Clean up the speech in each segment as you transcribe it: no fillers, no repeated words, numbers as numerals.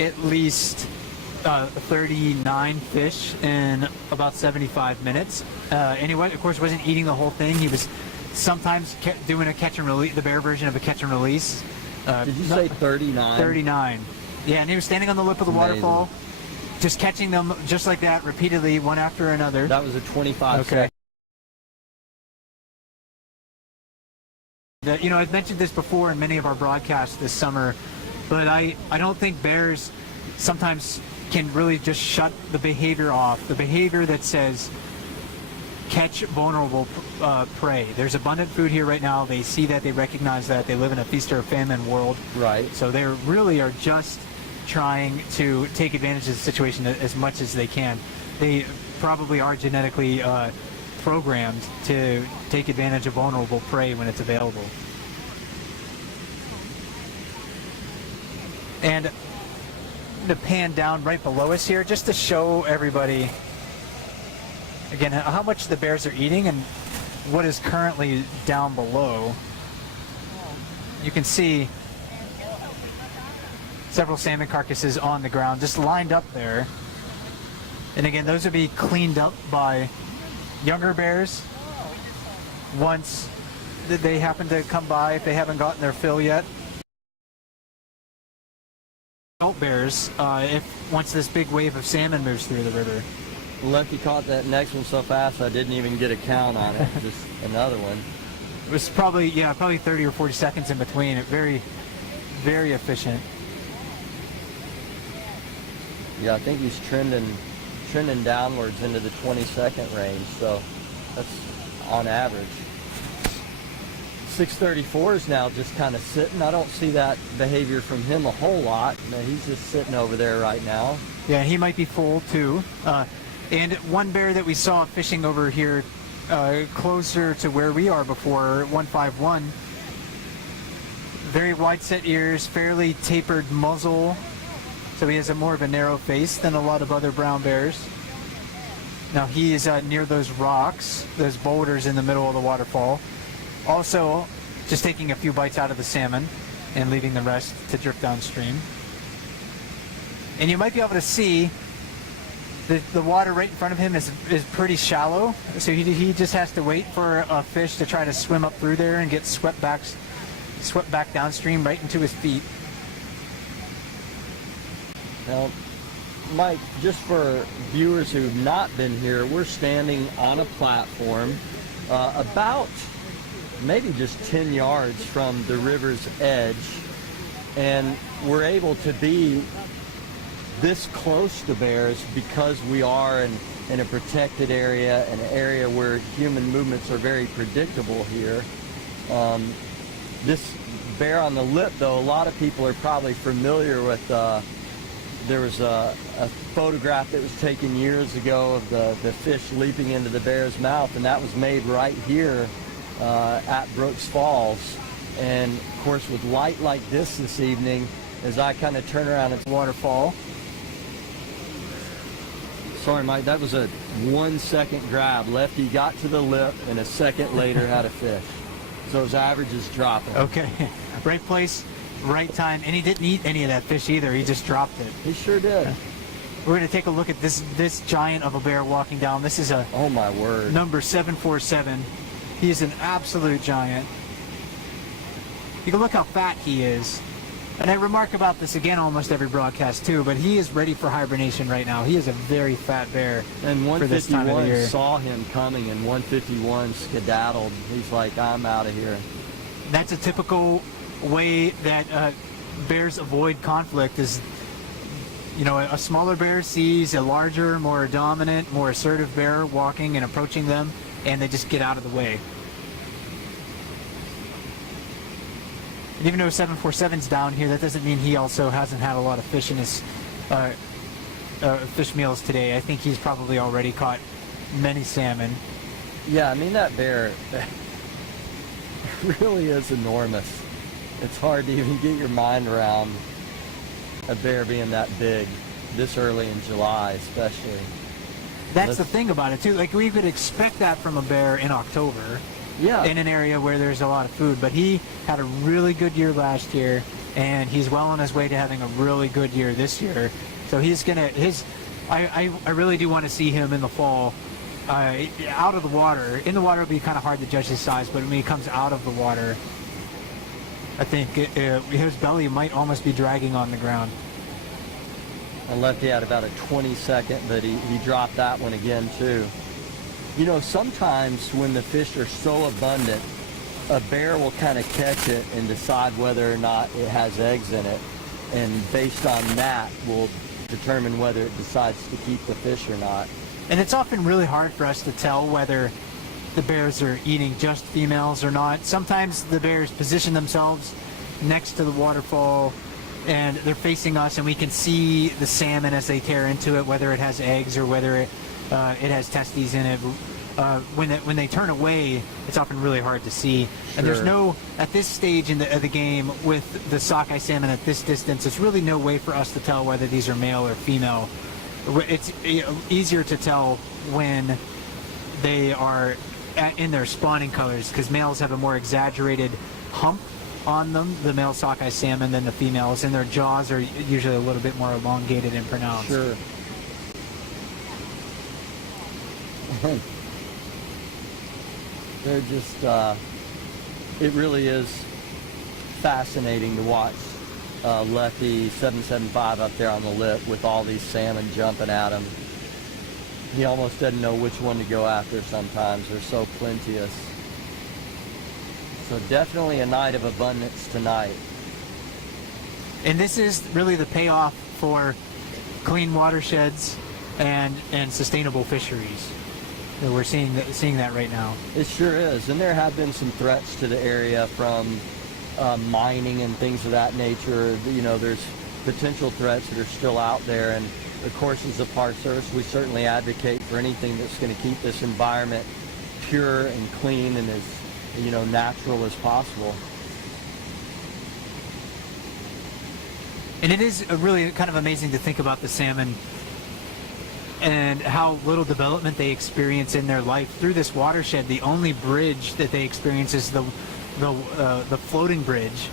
at least 39 fish in about 75 minutes. And he, of course, wasn't eating the whole thing. He was sometimes doing a catch and release, the bear version of a catch and release. Did you say 39? 39. Yeah, and he was standing on the lip of the waterfall, just catching them just like that repeatedly, one after another. That was a 25 okay. You know, I've mentioned this before in many of our broadcasts this summer, but I don't think bears sometimes can really just shut the behavior off. The behavior that says catch vulnerable prey. There's abundant food here right now. They see that, they recognize that. They live in a feast or famine world. Right. So they really are just trying to take advantage of the situation as much as they can. They probably are genetically programmed to take advantage of vulnerable prey when it's available. And to pan down right below us here just to show everybody again how much the bears are eating and what is currently down below. You can see several salmon carcasses on the ground just lined up there, and again those would be cleaned up by younger bears once they happen to come by if they haven't gotten their fill yet. Adult bears if once this big wave of salmon moves through the river. Lefty caught that next one so fast I didn't even get a count on it. Just another one. It was probably 30 or 40 seconds in between. It very, very efficient. Yeah, I think he's trending downwards into the 20-second range, so that's on average. 634 is now just kind of sitting. I don't see that behavior from him a whole lot. He's just sitting over there right now. Yeah, he might be full too. And one bear that we saw fishing over here closer to where we are before, 151, very wide set ears, fairly tapered muzzle, so he has more of a narrow face than a lot of other brown bears. Now he is near those rocks, those boulders in the middle of the waterfall. Also just taking a few bites out of the salmon and leaving the rest to drift downstream. And you might be able to see the water right in front of him is pretty shallow, so he just has to wait for a fish to try to swim up through there and get swept back downstream right into his feet. Now, Mike, just for viewers who've not been here, we're standing on a platform about maybe just 10 yards from the river's edge, and we're able to be this close to bears because we are in a protected area, an area where human movements are very predictable here. This bear on the lip, though, a lot of people are probably familiar with. There was a photograph that was taken years ago of the fish leaping into the bear's mouth, and that was made right here at Brooks Falls. And of course, with light like this evening, as I kind of turn around at the waterfall. Sorry, Mike, that was a 1 second grab. Lefty got to the lip, and a second later had a fish. So his average is dropping. Okay, right place, right time, and he didn't eat any of that fish either. He just dropped it. He sure did. We're going to take a look at this giant of a bear walking down. This is a oh my word, number 747. He is an absolute giant. You can look how fat he is. And I remark about this again almost every broadcast too, but he is ready for hibernation right now. He is a very fat bear. And for this time of the 151 year. saw him coming, and 151 skedaddled. He's like, I'm out of here. That's a typical way that bears avoid conflict is, you know, a smaller bear sees a larger, more dominant, more assertive bear walking and approaching them, and they just get out of the way. And even though 747's down here, that doesn't mean he also hasn't had a lot of fish in his fish meals today. I think he's probably already caught many salmon. Yeah, I mean, that bear really is enormous. It's hard to even get your mind around a bear being that big this early in July, especially. That's the thing about it too. Like, we could expect that from a bear in October. Yeah. In an area where there's a lot of food, but he had a really good year last year. and he's well on his way to having a really good year this year. So he's gonna I really do want to see him in the fall, out of the water. In the water it'll be kind of hard to judge his size, but when he comes out of the water, I think his belly might almost be dragging on the ground. And Lefty had about a 20-second, but he dropped that one again too. You know, sometimes when the fish are so abundant, a bear will kind of catch it and decide whether or not it has eggs in it. And based on that, will determine whether it decides to keep the fish or not. And it's often really hard for us to tell whether the bears are eating just females or not. Sometimes the bears position themselves next to the waterfall and they're facing us, and we can see the salmon as they tear into it, whether it has eggs or whether it has testes in it. When they turn away, it's often really hard to see. And there's no, at this stage of the game with the sockeye salmon at this distance, there's really no way for us to tell whether these are male or female. It's easier to tell when they are in their spawning colors, because males have a more exaggerated hump on them, the male sockeye salmon, than the females, and their jaws are usually a little bit more elongated and pronounced. Sure. They're just, it really is fascinating to watch Lefty 775 up there on the lip with all these salmon jumping at him. He almost doesn't know which one to go after sometimes. They're so plenteous. So definitely a night of abundance tonight. And this is really the payoff for clean watersheds and sustainable fisheries. We're seeing that right now. It sure is, and there have been some threats to the area from mining and things of that nature. You know, there's potential threats that are still out there, and of course, as a Park Service, we certainly advocate for anything that's going to keep this environment pure and clean and as, you know, natural as possible. And it is really kind of amazing to think about the salmon and how little development they experience in their life through this watershed. The only bridge that they experience is the floating bridge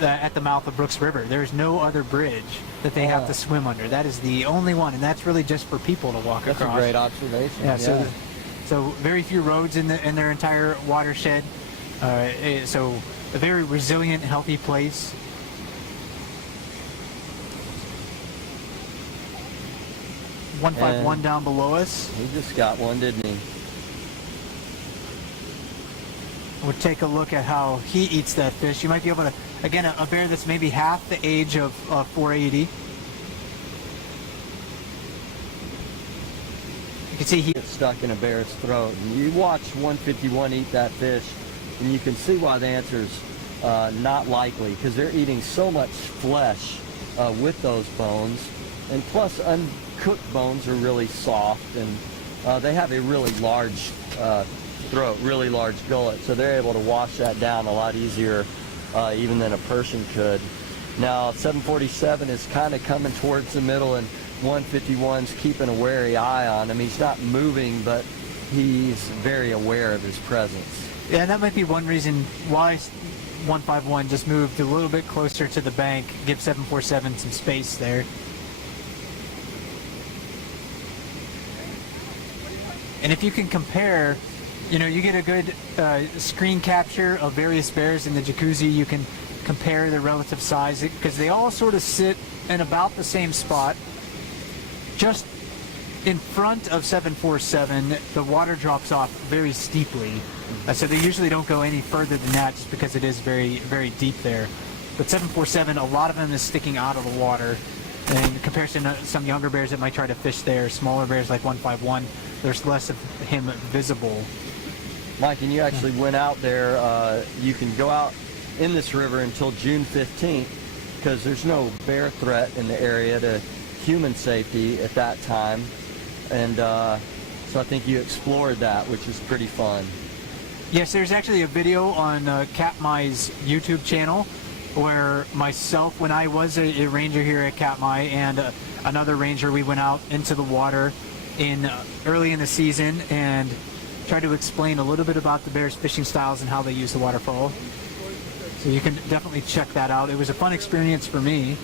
at the mouth of Brooks River. There's no other bridge that they have to swim under. That is the only one, and that's really just for people to walk across. That's a great observation. Yeah. So very few roads in their entire watershed. So a very resilient, healthy place. And 151 down below us. He just got one, didn't he? We'll take a look at how he eats that fish. You might be able to, again, a bear that's maybe half the age of 480. You can see he gets stuck in a bear's throat. And you watch 151 eat that fish, and you can see why the answer's not likely, because they're eating so much flesh with those bones, and plus uncooked bones are really soft, and they have a really large throat, really large gullet, so they're able to wash that down a lot easier even than a person could. Now 747 is kind of coming towards the middle, and 151's keeping a wary eye on him. He's not moving, but he's very aware of his presence. Yeah, and that might be one reason why 151 just moved a little bit closer to the bank, give 747 some space there. And if you can compare, you know, you get a good screen capture of various bears in the jacuzzi. You can compare their relative size, because they all sort of sit in about the same spot. Just in front of 747, the water drops off very steeply. So they usually don't go any further than that, just because it is very, very deep there. But 747, a lot of them is sticking out of the water. In comparison to some younger bears that might try to fish there, smaller bears like 151, there's less of him visible. Mike, and you actually went out there. You can go out in this river until June 15th, because there's no bear threat in the area to human safety at that time. And so I think you explored that, which is pretty fun. Yes, there's actually a video on Katmai's YouTube channel where myself, when I was a ranger here at Katmai, and another ranger, we went out into the water early in the season and tried to explain a little bit about the bears' fishing styles and how they use the waterfall. So you can definitely check that out. It was a fun experience for me.